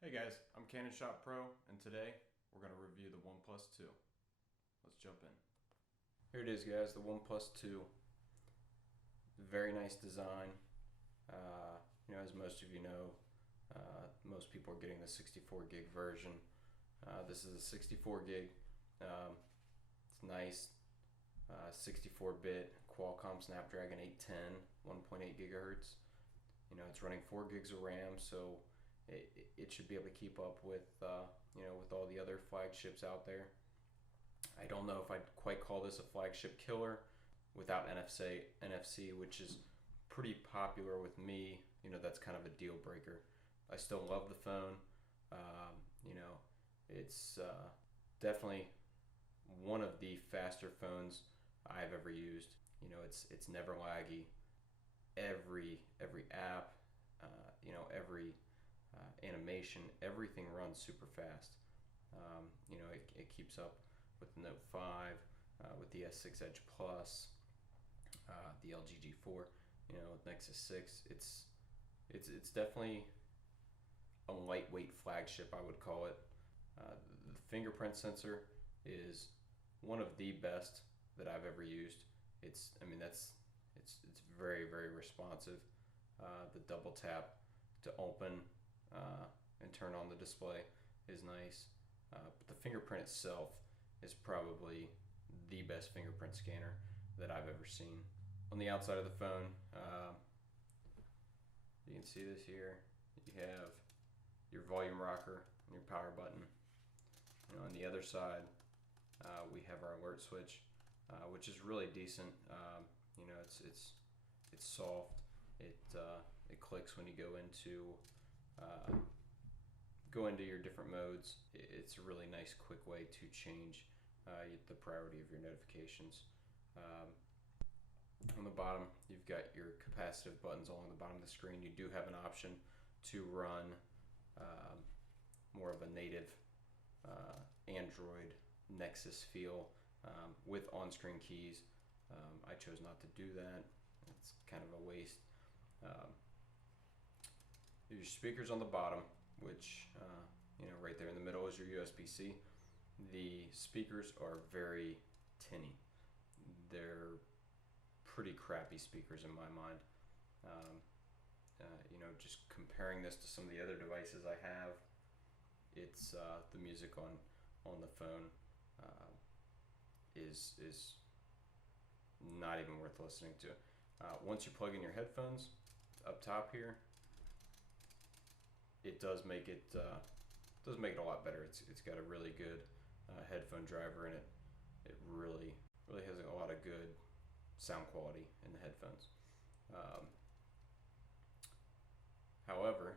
Hey guys, I'm Canon Shop Pro, and today we're going to review the OnePlus 2. Let's jump in. Here it is, guys, the OnePlus 2. Very nice design. As most of you know, most people are getting the 64 gig version. This is a 64 gig. It's nice. 64-bit Qualcomm Snapdragon 810, 1.8 gigahertz. It's running 4 gigs of RAM, so it should be able to keep up with with all the other flagships out there. I don't know if I'd quite call this a flagship killer without NFC, which is pretty popular with me. That's kind of a deal breaker. I still love the phone. It's definitely one of the faster phones I've ever used. It's never laggy. Every app, every animation, everything runs super fast. It keeps up with the Note 5, with the S6 Edge Plus, the LG G4, with Nexus 6. It's definitely a lightweight flagship, I would call it. The fingerprint sensor is one of the best that I've ever used. It's very, very responsive. The double tap to open and turn on the display is nice, but the fingerprint itself is probably the best fingerprint scanner that I've ever seen. On the outside of the phone, you can see this here. You have your volume rocker and your power button. On the other side, we have our alert switch, which is really decent. It's soft. It clicks when you go into your different modes. It's a really nice, quick way to change the priority of your notifications. On the bottom, you've got your capacitive buttons along the bottom of the screen. You do have an option to run more of a native Android Nexus feel with on-screen keys. I chose not to do that. It's kind of a waste. Your speakers on the bottom, which right there in the middle is your USB-C. The speakers are very tinny. They're pretty crappy speakers in my mind. Just comparing this to some of the other devices I have, it's the music on the phone is not even worth listening to. Once you plug in your headphones up top here, it does make it a lot better. It's got a really good headphone driver in it. It really has a lot of good sound quality in the headphones. However,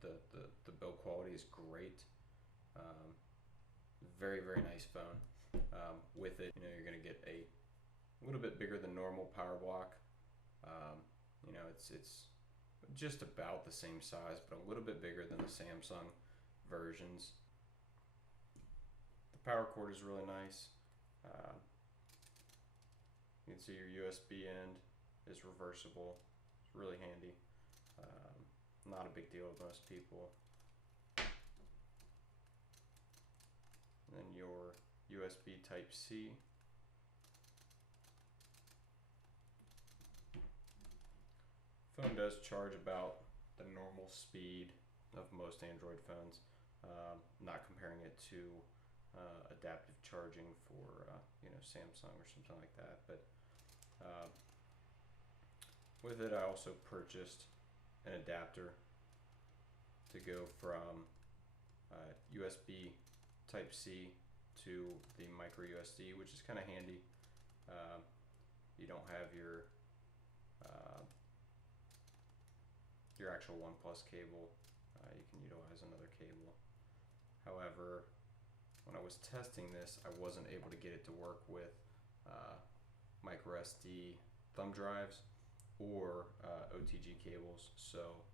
the build quality is great. Very, very nice phone. With it, you're going to get a little bit bigger than normal power block. It's just about the same size, but a little bit bigger than the Samsung versions. The power cord is really nice. You can see your USB end is reversible. It's really handy. Not a big deal with most people. And then your USB Type-C. Phone does charge about the normal speed of most Android phones. Not comparing it to adaptive charging for Samsung or something like that. But with it, I also purchased an adapter to go from USB Type-C to the micro USB, which is kind of handy. You don't have your actual OnePlus cable. You can utilize another cable. However, when I was testing this, I wasn't able to get it to work with micro SD thumb drives or OTG cables, so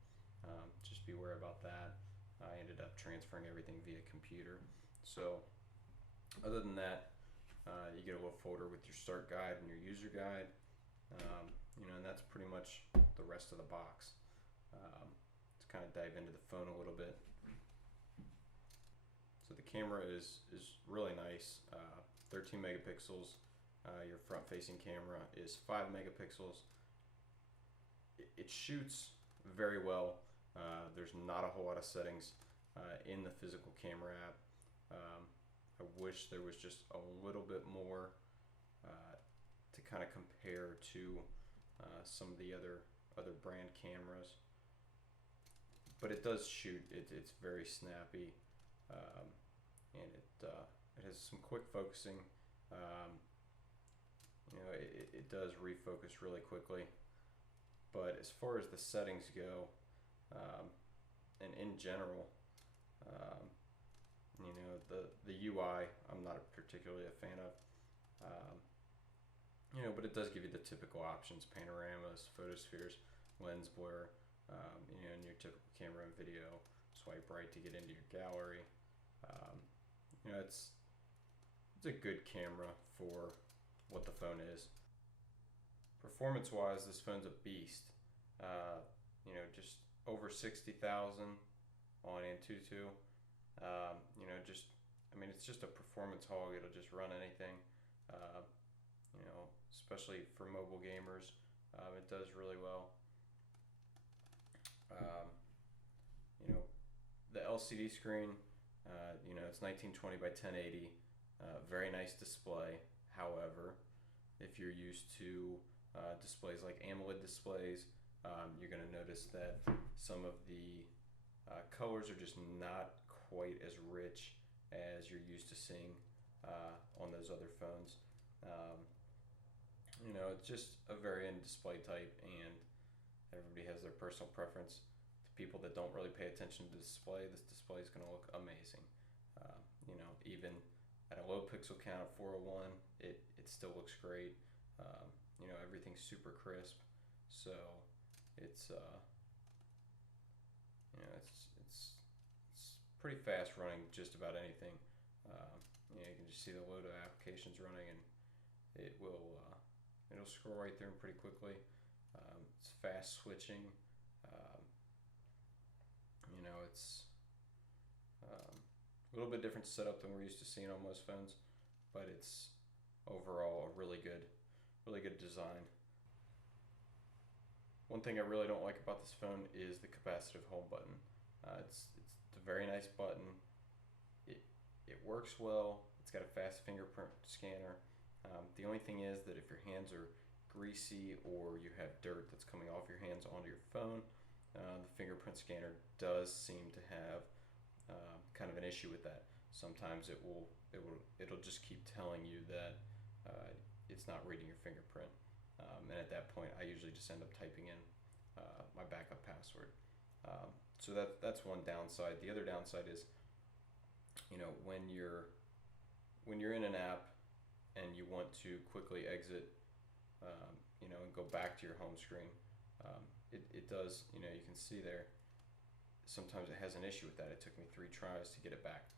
just beware about that. I ended up transferring everything via computer. So other than that, you get a little folder with your start guide and your user guide, and that's pretty much the rest of the box. It's kind of dive into the phone a little bit. So the camera is really nice. 13 megapixels. Your front-facing camera is 5 megapixels. It shoots very well. There's not a whole lot of settings in the physical camera app. I wish there was just a little bit more to kind of compare to some of the other brand cameras. But it does shoot. It's very snappy, and it has some quick focusing. It does refocus really quickly. But as far as the settings go, and in general, the UI I'm not particularly a fan of. But it does give you the typical options: panoramas, photospheres, lens blur. In your typical camera and video, swipe right to get into your gallery. It's a good camera for what the phone is. Performance-wise, this phone's a beast. Just over 60,000 on Antutu. It's just a performance hog. It'll just run anything. Especially for mobile gamers, it does really well. The LCD screen, it's 1920 by 1080. Very nice display. However, if you're used to displays like AMOLED displays, you're going to notice that some of the colors are just not quite as rich as you're used to seeing on those other phones. It's just a variant display type, and everybody has their personal preference. To people that don't really pay attention to display, this display is going to look amazing. Even at a low pixel count of 401, it still looks great. Everything's super crisp, so it's pretty fast running just about anything. You can just see the load of applications running, and it'll scroll right through them pretty quickly. It's fast switching. It's a little bit different setup than we're used to seeing on most phones, but it's overall a really good design. One thing I really don't like about this phone is the capacitive home button. It's a very nice button. It works well. It's got a fast fingerprint scanner. The only thing is that if your hands are greasy or you have dirt that's coming off your hands onto your phone, the fingerprint scanner does seem to have kind of an issue with that. Sometimes it'll just keep telling you that it's not reading your fingerprint, and at that point, I usually just end up typing in my backup password. So that's one downside. The other downside is, when you're in an app and you want to quickly exit, and go back to your home screen, it does. You can see there. Sometimes it has an issue with that. It took me 3 tries to get it back.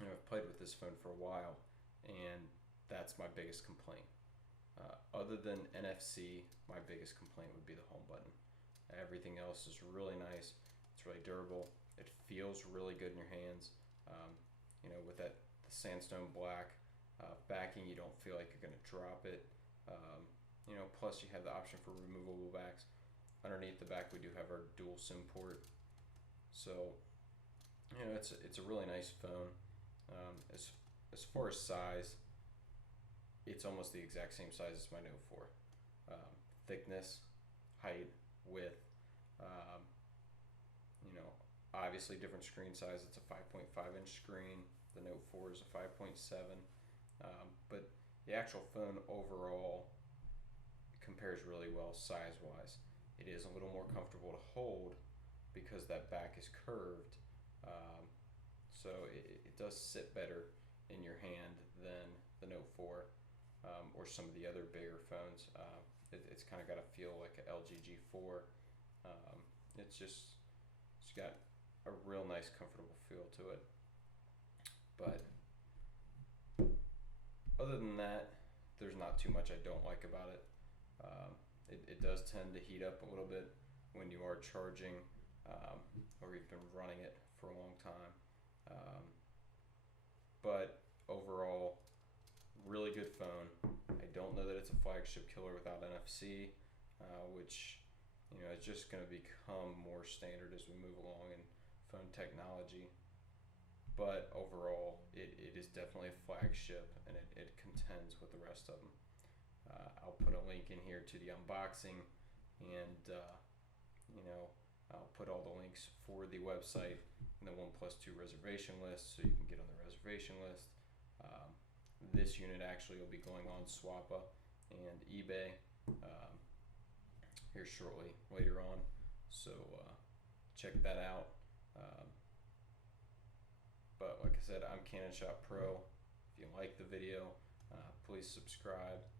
I've played with this phone for a while, and that's my biggest complaint. Other than NFC, my biggest complaint would be the home button. Everything else is really nice. It's really durable. It feels really good in your hands. With the sandstone black backing, you don't feel like you're going to drop it. Plus you have the option for removable backs. Underneath the back, we do have our dual SIM port. So, it's a really nice phone. As far as size, it's almost the exact same size as my Note 4. Thickness, height, width. Obviously different screen size. It's a 5.5 inch screen. The Note 4 is a 5.7. But the actual phone overall compares really well size-wise. It is a little more comfortable to hold because that back is curved. So it does sit better in your hand than the Note 4 or some of the other bigger phones. It's kind of got a feel like an LG G4. It's got a real nice, comfortable feel to it. But other than that, there's not too much I don't like about it. It does tend to heat up a little bit when you are charging. or we've been running it for a long time. But overall, really good phone. I don't know that it's a flagship killer without NFC, which is just going to become more standard as we move along in phone technology. But overall, it is definitely a flagship, and it contends with the rest of them. I'll put a link in here to the unboxing, and I'll put all the links for the website and the OnePlus 2 reservation list, so you can get on the reservation list. This unit actually will be going on Swappa and eBay here shortly later on, so check that out. But like I said, I'm Canon Shop Pro. If you like the video, please subscribe